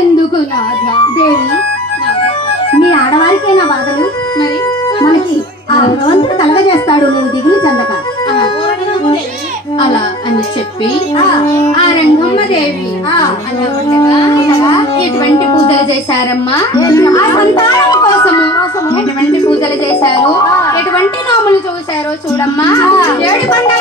ఎందుకు దేవి మీ ఆడవారికైనా బాధలు? మరి మనకి ఆ భగవంతుడు కలగజేస్తాడు నువ్వు దిగులు చెందక. అలా అని చెప్పి ఆ రంగమ్మ దేవి ఎటువంటి పూజలు చేశారమ్మా? ఆ సంతానం కోసము ఎటువంటి పూజలు చేశారు? ఎటువంటి నోములు చూశారో చూడమ్మా. ఏడు కొండల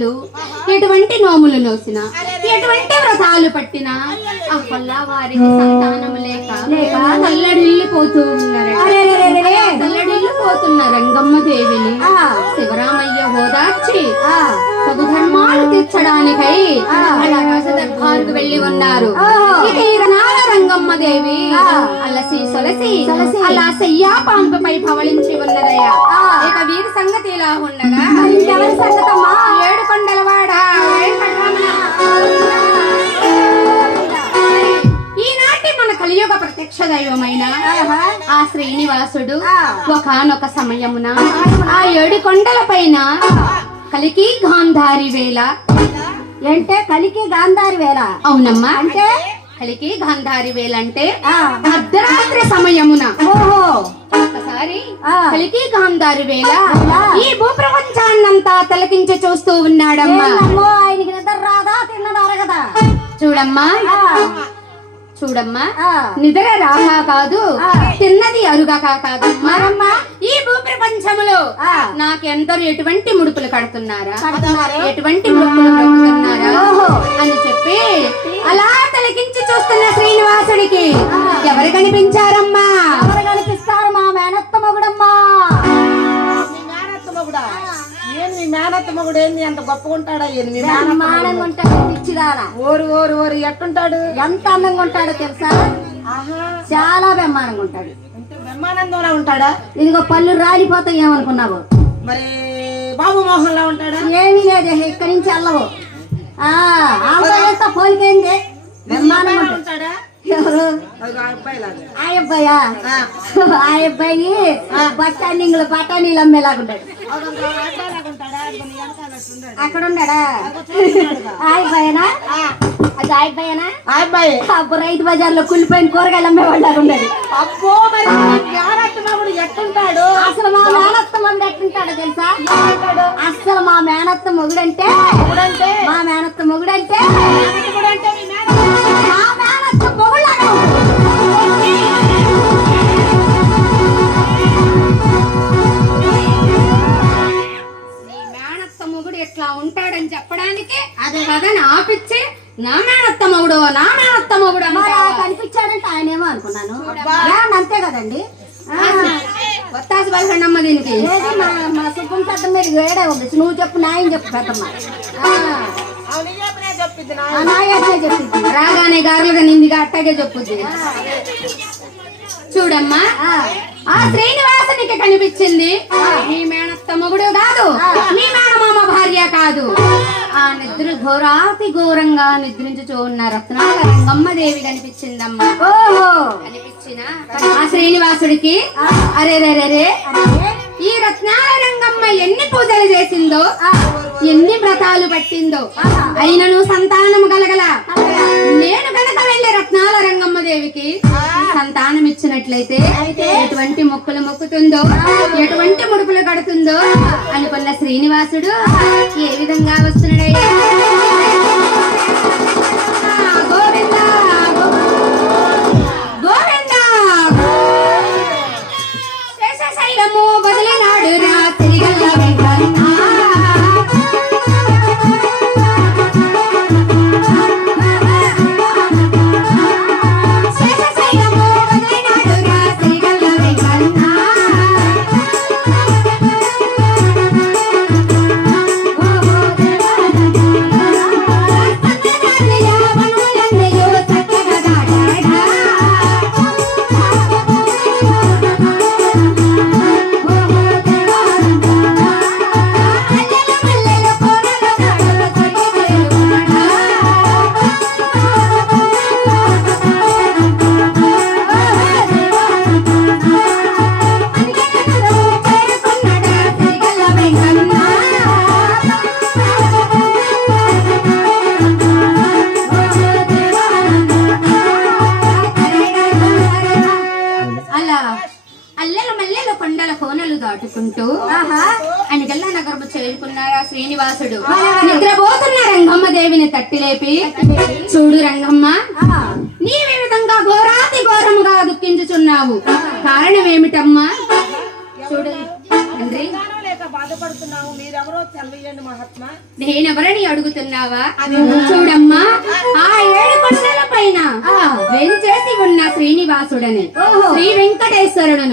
పూజలు ఎటువంటి నోములు నోసిన ఎటువంటి వ్రతాలు పట్టినా వల్ల వారికి సంతానం లేక లేక తల్లడిల్లిపోతూ ఉన్నారు తల్లడిల్లిపోతున్న రంగమ్మ దేవిని శివరామయ్య ఓదార్చి పదు ధర్మాలు తీర్చడానికై అలా రాజదర్బారుకు వెళ్ళి ఉన్నారు. రంగమ్మ దేవి. అలసి సొలసి అలా సెయ్యా పాంపపై పవళించి ఉన్నదయ్యా. ఇక వీరి సంగతి ఇలా ఉండగా ఎవరి సంగతమ్మా? ప్రత్యక్ష దైవమైన ఆ శ్రీనివాసుడు ఒకనొక సమయమున ఆ ఏడు కొండల పైన కలికి గాంధారి వేళ అంటే కలికి గాంధారి వేళ అవునమ్మా. అంటే? కలికి గాంధారి వేళ అంటే అర్ధరాత్రి సమయమున. ఓహో. ఒకసారి. కలికి గాంధారి వేళ. ఈ భూప్రపంచాన్నంతా తిలకించి చూస్తూ ఉన్నాడమ్మా. ఆయనకి నిద్ర రాదా తిన్నది అరగదా? చూడమ్మా. చూడమ్మా నిద్ర రాగా కాదు. తిన్నది అరుగక కాదమ్మా మరమ్మా ఈ భూప్రపంచములో ఆ. నాకెందరు ఎటువంటి ముడుపులు కడుతున్నారా. ఎటువంటి ముడుపులు కడుతున్నారా. అని చెప్పి మగుడు ఏంది అంత గొప్పగా ఉంటాడా ఏంది మీ మేనత్త బ్రహ్మాండంగా ఉంటాడు ఓరు ఓరు ఓరు ఎట్టుంటాడు? ఎంత అందంగా ఉంటాడో తెలుసా? చాలా బ్రహ్మాండంగా ఉంటాడు. బ్రహ్మానందంలో ఉంటాడా? ఇదిగో పళ్ళు రాలిపోతాయి ఏమనుకున్నావు? మరి బాబు మోహన్ లా ఉంటాడా? ఏమీ లేదు ఇక్కడి నుంచి వెళ్ళవు. ఆ ఆంధ్రతో పోలిపోయింది. బ్రహ్మాండంగా ఉంటాడు? ఎవరు? ఆ అబ్బాయి ఆ అబ్బాయా? ఆ. ఆ అబ్బాయి బస్ స్టాండింగ్లో బఠానీలు అమ్మేలాగుంటాడు. అక్కడ ఉన్నాడా ఆ అబ్బాయినా అది ఆ అబ్బాయినా ఆ అబ్బాయి అప్పుడు రైతు బజార్లో కుళ్ళిపోయిన కూరగాయలు అమ్మేవాళ్ళు ఉన్నాడు అబ్బో మరి మీ మేనత్త మగుడు ఎట్టుంటాడు అసలు మా మేనత్త మొగుడు ఎట్టుంటాడో తెలుసా అసలు మా మేనత్త మొగుడంటే మొగుడంటే? మా మేనత్త మొగుడంటే నా కనిపించాడంటే ఆయనేమో అనుకున్నాను. ఏమన్నా అంతే కదండి. వత్తాసు పలకండమ్మ దీనికి. ఏది మా మా సుబ్బం పెద్ద మీద వేడే ఉంది. నువ్వు చెప్పు నాయన చెప్పు పెద్దమ్మ. నా నాయనే చెప్పింది. రాగానే గారులుగా నిందిగా అట్టగే చెప్పుద్ది. చూడమ్మా. ఆ. శ్రీనివాసునికి కనిపించింది. మీ మేనత్త మొగుడు కాదు. మీ మేనమామ భార్య కాదు. ఆ నిద్ర ఘోరాతి ఘోరంగా నిద్రించుచూ ఉన్న రత్నాల రంగమ్మ దేవి కనిపించిందమ్మా ఓహో! కనిపించిన ఆ శ్రీనివాసుడికి అరే రే రే రే ఈ రత్నాల రంగమ్మ ఎన్ని పూజలు చేసిందో ఎన్ని వ్రతాలు పట్టిందో అయినను సంతానము కలగల నేను కనుక వెళ్ళి రత్నాల రంగమ్మ దేవికి సంతానం ఇచ్చినట్లయితే ఎటువంటి మొక్కులు మొక్కుతుందో ఎటువంటి ముడుపులు కడుతుందో అనుకున్న శ్రీనివాసుడు ఏ విధంగా వస్తున్నాడయ్యా? శైలము శ్రీనివాసుడు. నిద్రపోతున్న రంగమ్మ దేవిని తట్టి లేపి చూడు రంగమ్మ నీవే విధంగా ఘోరాతి ఘోరముగా దుఃఖించుచున్నావు. కారణం ఏమిటమ్మా చూడు తండ్రి. ఎంతగానో లేక బాధపడుతున్నావు. మీరెవరో చదివేయండి మహాత్మా. నేనెవరని అడుగుతున్నావా? చూడమ్మా ఆ. ఏడు కొండల పైన వెంచేసి ఉన్న శ్రీనివాసుడని. శ్రీ వెంకటేశ్వరుడును.